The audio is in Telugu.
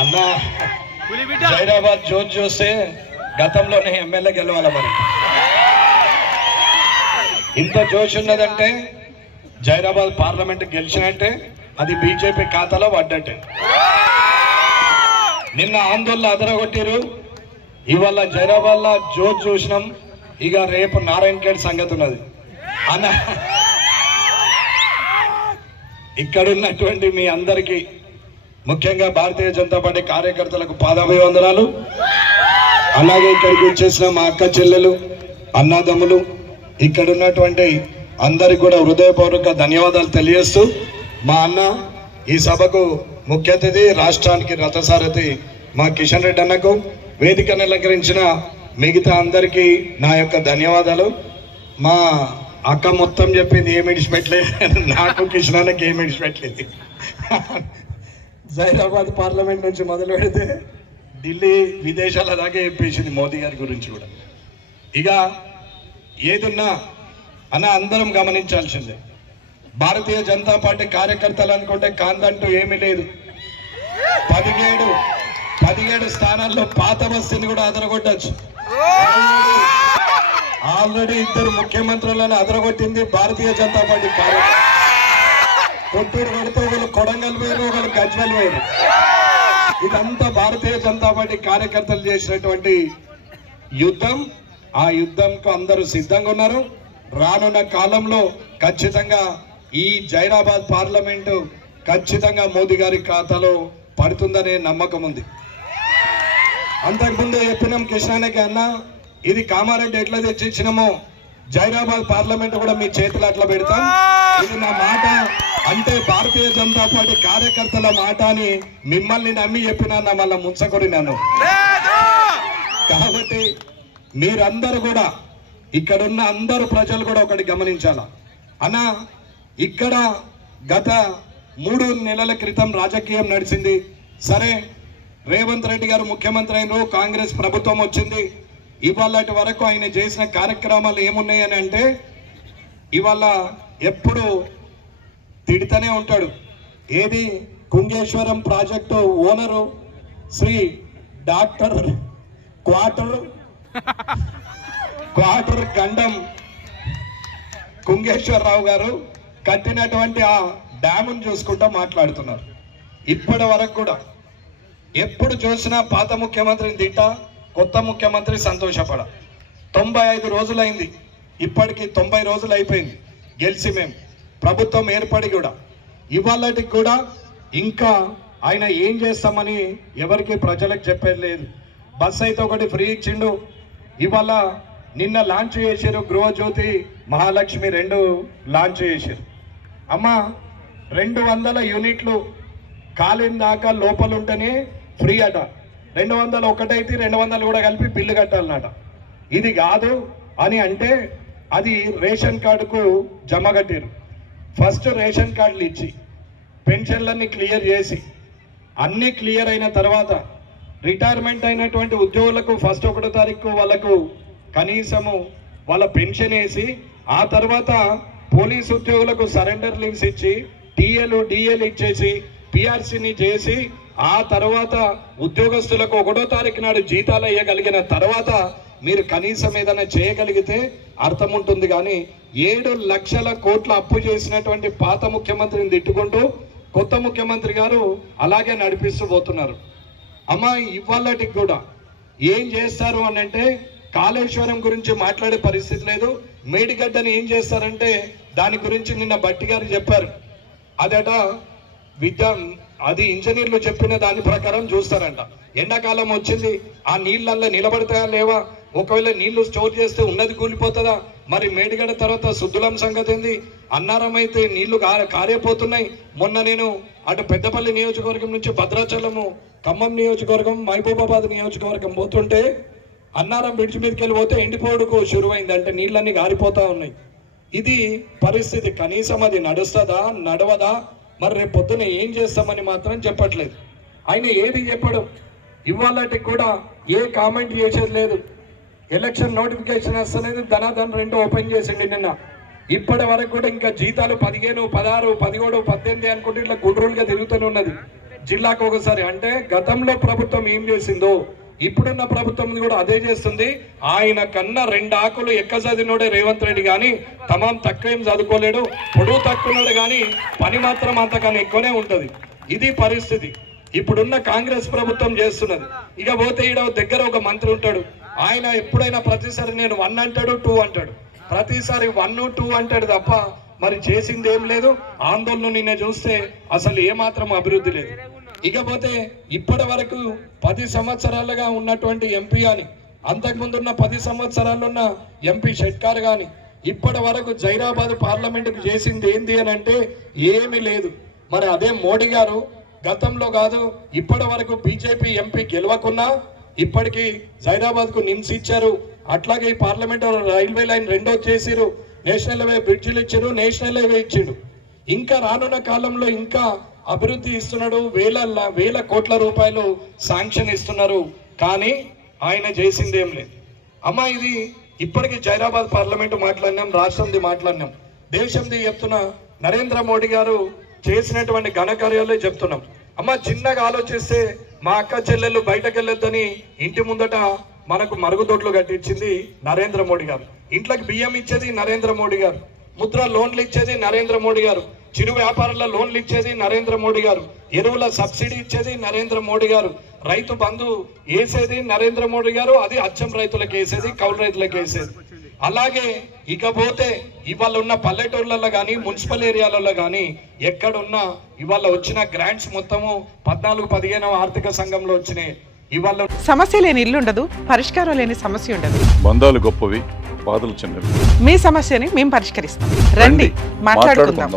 అన్న జైరాబాద్ జోజ్ చూస్తే గతంలోనే ఎమ్మెల్యే గెలవాల మరి. ఇంత జోష్ ఉన్నదంటే జైరాబాద్ పార్లమెంట్ గెలిచినట్టే, అది బీజేపీ ఖాతాలో పడ్డట్టే. నిన్న ఆందోళన అదరగొట్టిరు, ఇవాళ జైరాబాద్ లో జోజ్ చూసినాం. ఇక రేపు నారాయణ ఖేడ్ సంగతి ఉన్నది అన్న. ఇక్కడున్నటువంటి మీ అందరికీ, ముఖ్యంగా భారతీయ జనతా పార్టీ కార్యకర్తలకు పాదాభివందనాలు. అలాగే ఇక్కడికి వచ్చేసిన మా అక్క చెల్లెలు, అన్నదమ్ములు, ఇక్కడున్నటువంటి అందరికి కూడా హృదయపూర్వక ధన్యవాదాలు తెలియజేస్తూ, మా అన్న ఈ సభకు ముఖ్య అతిథి, రాష్ట్రానికి రథసారథి మా కిషన్ రెడ్డి అన్నకు, వేదికను అలంకరించిన మిగతా అందరికీ నా యొక్క ధన్యవాదాలు. మా అక్క మొత్తం చెప్పింది ఏమి ఇడిచిపెట్టలేదు, నాకు కిషన్ అన్నకి ఏమి ఇడిచిపెట్టలేదు. జైరాబాద్ పార్లమెంట్ నుంచి మొదలు పెడితే ఢిల్లీ విదేశాల దాకా చెప్పేసింది మోదీ గారి గురించి కూడా. ఇక ఏదున్నా అన్న అందరం గమనించాల్సిందే, భారతీయ జనతా పార్టీ కార్యకర్తలు అనుకుంటే కాందంటూ ఏమీ లేదు. 17 స్థానాల్లో పాత బస్తీని కూడా అదరగొట్టచ్చు. ఆల్రెడీ 2 ముఖ్యమంత్రులను అదరగొట్టింది భారతీయ జనతా పార్టీ కార్యకర్తలు. కొట్టూరు కొడితే ఒకళ్ళు కొడంగల్ వేరు, ఒకళ్ళు గజ్వల్ వేరు. ఇదంతా భారతీయ జనతా పార్టీ కార్యకర్తలు చేసినటువంటి యుద్ధం. ఆ యుద్ధంకు అందరూ సిద్ధంగా ఉన్నారు. రానున్న కాలంలో ఖచ్చితంగా ఈ జైరాబాద్ పార్లమెంటు ఖచ్చితంగా మోదీ గారి ఖాతాలో పడుతుందనే నమ్మకం ఉంది. అంతకుముందే చెప్పినాం కృష్ణానికి అన్న, ఇది కామారెడ్డి ఎట్లా తెచ్చిచ్చినామో జైరాబాద్ పార్లమెంట్ కూడా మీ చేతులు అట్లా పెడతాం. ఇది నా మాట, అంటే భారతీయ జనతా పార్టీ కార్యకర్తల మాట అని మిమ్మల్ని నమ్మి చెప్పినా మళ్ళీ ముంచకొరినాను. కాబట్టి మీరందరూ కూడా, ఇక్కడున్న అందరు ప్రజలు కూడా ఒకటి గమనించాల అన్న. ఇక్కడ గత 3 నెలల క్రితం రాజకీయం నడిచింది. సరే, రేవంత్ రెడ్డి గారు ముఖ్యమంత్రి అయినారు, కాంగ్రెస్ ప్రభుత్వం వచ్చింది. ఇవాళటి వరకు ఆయన చేసిన కార్యక్రమాలు ఏమున్నాయని అంటే, ఇవాళ ఎప్పుడు తిడితేనే ఉంటాడు. ఏది Kungeswaram project owner Shri doctor క్వార్టర్ గండం కుంగేశ్వరరావు గారు కట్టినటువంటి ఆ డ్యామును చూసుకుంటూ మాట్లాడుతున్నారు. ఇప్పటి వరకు కూడా ఎప్పుడు చూసినా పాత ముఖ్యమంత్రిని తిట్టా, కొత్త ముఖ్యమంత్రి సంతోషపడ. 95 రోజులైంది, ఇప్పటికి 90 రోజులు అయిపోయింది గెలిచి మేము ప్రభుత్వం ఏర్పడి కూడా. ఇవాళటికి కూడా ఇంకా ఆయన ఏం చేస్తామని ఎవరికి ప్రజలకు చెప్పేది లేదు. బస్ అయితే ఒకటి ఫ్రీ ఇచ్చిండు. ఇవాళ నిన్న లాంచ్ చేశారు గృహజ్యోతి, మహాలక్ష్మి 2 లాంచ్ చేశారు. అమ్మ 200 యూనిట్లు కాలిన దాకా లోపల ఉంటేనే ఫ్రీ అట. 201 అయితే 200 కూడా కలిపి బిల్లు కట్టాలన్నట. ఇది కాదు అని అంటే అది రేషన్ కార్డుకు జమ కట్టారు. ఫస్ట్ రేషన్ కార్డులు ఇచ్చి పెన్షన్లన్నీ క్లియర్ చేసి అన్నీ క్లియర్ అయిన తర్వాత రిటైర్మెంట్ అయినటువంటి ఉద్యోగులకు ఫస్ట్ 1వ తారీఖు వాళ్ళకు కనీసము వాళ్ళ పెన్షన్ వేసి, ఆ తర్వాత పోలీసు ఉద్యోగులకు సరెండర్ లీవ్స్ ఇచ్చి, డిఎల్ ఇచ్చేసి, పిఆర్సీని చేసి, ఆ తర్వాత ఉద్యోగస్తులకు 1వ తారీఖు నాడు జీతాలు వేయగలిగిన తర్వాత మీరు కనీసం ఏదైనా చేయగలిగితే అర్థం ఉంటుంది. కానీ 7 లక్షల కోట్ల అప్పు చేసినటువంటి పాత ముఖ్యమంత్రిని తిట్టుకుంటూ కొత్త ముఖ్యమంత్రి గారు అలాగే నడిపిస్తూ పోతున్నారు. అమ్మ ఇవాళటికి కూడా ఏం చేస్తారు అని అంటే, కాళేశ్వరం గురించి మాట్లాడే పరిస్థితి లేదు. మేడిగడ్డని ఏం చేస్తారంటే దాని గురించి నిన్న బట్టి గారు చెప్పారు. అదట అది ఇంజనీర్లు చెప్పిన దాని ప్రకారం చూస్తారంట. ఎండాకాలం వచ్చింది, ఆ నీళ్ళల్లో నిలబడతాయా లేవా, ఒకవేళ నీళ్లు స్టోర్ చేస్తే ఉన్నది కూలిపోతుందా, మరి మేడిగడ్డ తర్వాత సుద్దులం సంగతి ఏంది, అన్నారం అయితే నీళ్లు కారేపోతున్నాయి. మొన్న నేను అటు పెద్దపల్లి నియోజకవర్గం నుంచి భద్రాచలము, ఖమ్మం నియోజకవర్గం, మహబూబాబాద్ నియోజకవర్గం పోతుంటే అన్నారం బ్రిడ్జ్ మీదకి వెళ్ళిపోతే ఎండిపోడుకు షురువైంది, అంటే నీళ్ళన్నీ గారిపోతా ఉన్నాయి. ఇది పరిస్థితి. కనీసం అది నడుస్తుందా నడవదా, మరి రేపు పొద్దున ఏం చేస్తామని మాత్రం చెప్పట్లేదు. ఆయన ఏది చెప్పడం, ఇవాళకి కూడా ఏ కామెంట్ చేసేది లేదు. ఎలక్షన్ నోటిఫికేషన్ వస్తలేదు, ధనాధన్ 2 ఓపెన్ చేసిండి నిన్న. ఇప్పటి వరకు కూడా ఇంకా జీతాలు 15, 16, 17, 18 అనుకుంటే ఇట్లా గుండ్రులుగా తిరుగుతూనే ఉన్నది జిల్లాకు ఒకసారి. అంటే గతంలో ప్రభుత్వం ఏం చేసిందో ఇప్పుడున్న ప్రభుత్వం కూడా అదే చేస్తుంది. ఆయన కన్నా 2 ఆకులు ఎక్క చదివినోడే రేవంత్ రెడ్డి కానీ తమాం తక్కువ ఏం చదువుకోలేడు, పొడుగు తక్కువనోడు కానీ పని మాత్రం అంతకన్నా ఎక్కువనే ఉంటుంది. ఇది పరిస్థితి ఇప్పుడున్న కాంగ్రెస్ ప్రభుత్వం చేస్తున్నది. ఇక పోతే ఈడ దగ్గర ఒక మంత్రి ఉంటాడు, ఆయన ఎప్పుడైనా ప్రతిసారి నేను 1 అంటాడు 2 అంటాడు, ప్రతిసారి 1, 2 అంటాడు తప్ప మరి చేసింది ఏం లేదు. ఆందోళన నిన్న చూస్తే అసలు ఏమాత్రం అభివృద్ధి లేదు. ఇకపోతే ఇప్పటి వరకు 10 సంవత్సరాలుగా ఉన్నటువంటి ఎంపీ అని, అంతకుముందున్న 10 సంవత్సరాలు ఉన్న ఎంపీ షెట్కార్ కానీ ఇప్పటి వరకు జైరాబాద్ పార్లమెంటుకు చేసింది ఏంది అని అంటే ఏమీ లేదు. మరి అదే మోడీ గారు గతంలో కాదు ఇప్పటి వరకు బీజేపీ ఎంపీ గెలవకున్నా ఇప్పటికీ జైరాబాద్కు నిమ్స్ ఇచ్చారు, అట్లాగే ఈ పార్లమెంట్ రైల్వే లైన్ 2వ చేసిరు, నేషనల్ హైవే బ్రిడ్జిలు ఇచ్చారు, నేషనల్ హైవే ఇచ్చిండు. ఇంకా రానున్న కాలంలో ఇంకా అభివృద్ధి ఇస్తున్నాడు, వేల కోట్ల రూపాయలు శాంక్షన్ ఇస్తున్నారు. కానీ ఆయన చేసింది ఏం లేదు. అమ్మా ఇది ఇప్పటికీ జైరాబాద్ పార్లమెంటు మాట్లాడినాం, రాష్ట్రంది మాట్లాడినాం, దేశంది చెప్తున్నా. నరేంద్ర మోడీ గారు చేసినటువంటి ఘనకార్యాలే చెప్తున్నాం. అమ్మ చిన్నగా ఆలోచిస్తే మా అక్క చెల్లెళ్ళు బయటకు వెళ్ళొద్దని ఇంటి ముందట మనకు మరుగుదొడ్లు కట్టించింది నరేంద్ర మోడీ గారు, ఇంట్లోకి బియ్యం ఇచ్చేది నరేంద్ర మోడీ గారు, ముద్ర లోన్లు ఇచ్చేది నరేంద్ర మోడీ గారు, చిరు వ్యాపారుల లోన్లు ఇచ్చేది నరేంద్ర మోడీ గారు, ఎరువుల సబ్సిడీ ఇచ్చేది నరేంద్ర మోడీ గారు, రైతు బంధు వేసేది నరేంద్ర మోడీ గారు, అది అచ్చం రైతులకు వేసేది, కౌలు రైతులకు వేసేది. అలాగే ఇకపోతే ఇవాళ ఉన్న పల్లెటూర్లలో కానీ మున్సిపల్ ఏరియాలలో కానీ ఎక్కడున్నా ఇవాళ వచ్చిన గ్రాంట్స్ మొత్తము 14-15 ఆర్థిక సంఘంలో వచ్చినాయి. ఇవాళ సమస్య లేని ఇల్లు ఉండదు, పరిష్కారం లేని సమస్య ఉండదు. బంధాలు గొప్పవి, బాధలు చిన్నవి. మీ సమస్యని మేము పరిష్కరిస్తాం. రండి మాట్లాడుకుందాం.